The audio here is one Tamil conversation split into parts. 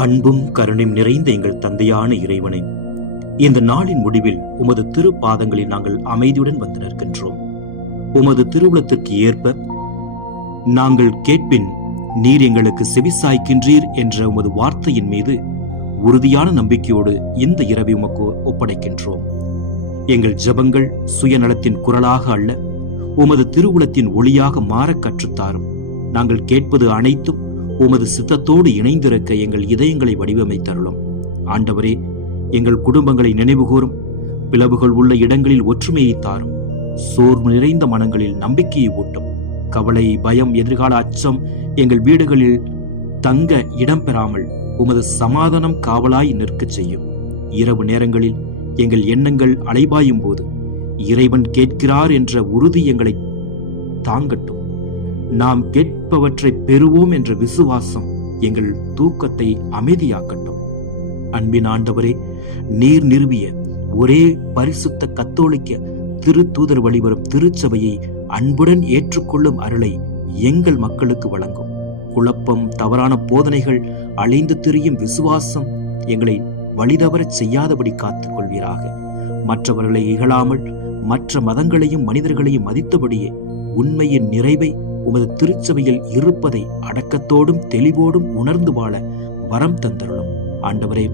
அன்பும் கருணையும் நிறைந்த எங்கள் தந்தையான இறைவனை, இந்த நாளின் முடிவில் உமது திருப்பாதங்களில் நாங்கள் அமைதியுடன் வந்து நிற்கின்றோம். உமது திருவுளத்திற்கு ஏற்ப நாங்கள் கேட்பின் நீர் எங்களுக்கு செவிசாய்க்கின்றீர் என்ற உமது வார்த்தையின் மீது உறுதியான நம்பிக்கையோடு இந்த இரவை உமக்கு ஒப்படைக்கின்றோம். எங்கள் ஜெபங்கள் சுயநலத்தின் குரலாக அல்ல, உமது திருவுளத்தின் ஒளியாக மாற கற்றுத்தாரும். நாங்கள் கேட்பது அனைத்தும் உமது சித்தத்தோடு இணைந்திருக்க எங்கள் இதயங்களை வடிவமைத்தருளும். ஆண்டவரே, எங்கள் குடும்பங்களை நினைவுகூரும். பிளவுகள் உள்ள இடங்களில் ஒற்றுமையை தாரும். சோர்வு நிறைந்த மனங்களில் நம்பிக்கையை ஊட்டும். கவலை, பயம், எதிர்கால அச்சம் எங்கள் வீடுகளில் தங்க இடம் பெறாமல் உமது சமாதானம் காவலாய் நிற்கச் செய்யும். இரவு நேரங்களில் எங்கள் எண்ணங்கள் அலைபாயும் போது இறைவன் கேட்கிறார் என்ற உறுதி எங்களை தாங்கட்டும். நாம் கேட்பவற்றை பெறுவோம் என்ற விசுவாசம் எங்கள் தூக்கத்தை அமைதியாக்கட்டும். அன்பின் ஆண்டவரே, நீர் நிறுவிய ஒரே பரிசுத்த கத்தோலிக்க திருத்தூதர் வழிவரும் திருச்சபையை அன்புடன் ஏற்றுக்கொள்ளும் அருளை எங்கள் மக்களுக்கு வழங்கும். குழப்பம், தவறான போதனைகள், அலைந்து திரியும் விசுவாசம் எங்களை வழிதவரச் செய்யாதபடி காத்துக் கொள்வீராக. மற்றவர்களை இகழாமல் மற்ற மதங்களையும் மனிதர்களையும் மதித்தபடியே உண்மையின் நிறைவை உமது திருச்சபையில் இருப்பதை அடக்கத்தோடும் தெளிவோடும் உணர்ந்து வாழ வரம் தந்தருளும். ஆண்டவரே,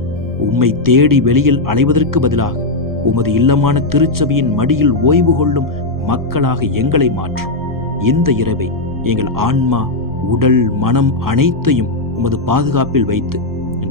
உம்மை தேடி வெளியில் அலைவதற்கு பதிலாக உமது இல்லமான திருச்சபையின் மடியில் ஓய்வு கொள்ளும் மக்களாக எங்களை மாற்றும். இந்த இரவை எங்கள் ஆன்மா, உடல், மனம் அனைத்தையும் உமது பாதுகாப்பில் வைத்து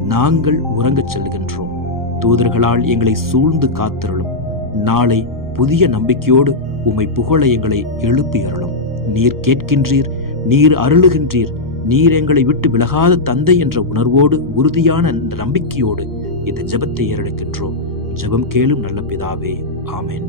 நாங்கள் உறங்கச் செல்கின்றோம். தூதர்களால் எங்களை சூழ்ந்து காத்தருளும். நாளை புதிய நம்பிக்கையோடு உம்மை புகழ எங்களை எழுப்பி அருளும். நீர் கேட்கின்றீர், நீர் அருளுகின்றீர், நீர் எங்களை விட்டு விலகாத தந்தை என்ற உணர்வோடு, உறுதியான நம்பிக்கையோடு இந்த ஜெபத்தை ஏறெடுக்கின்றோம். ஜெபம் கேளும் நல்ல பிதாவே. ஆமென்.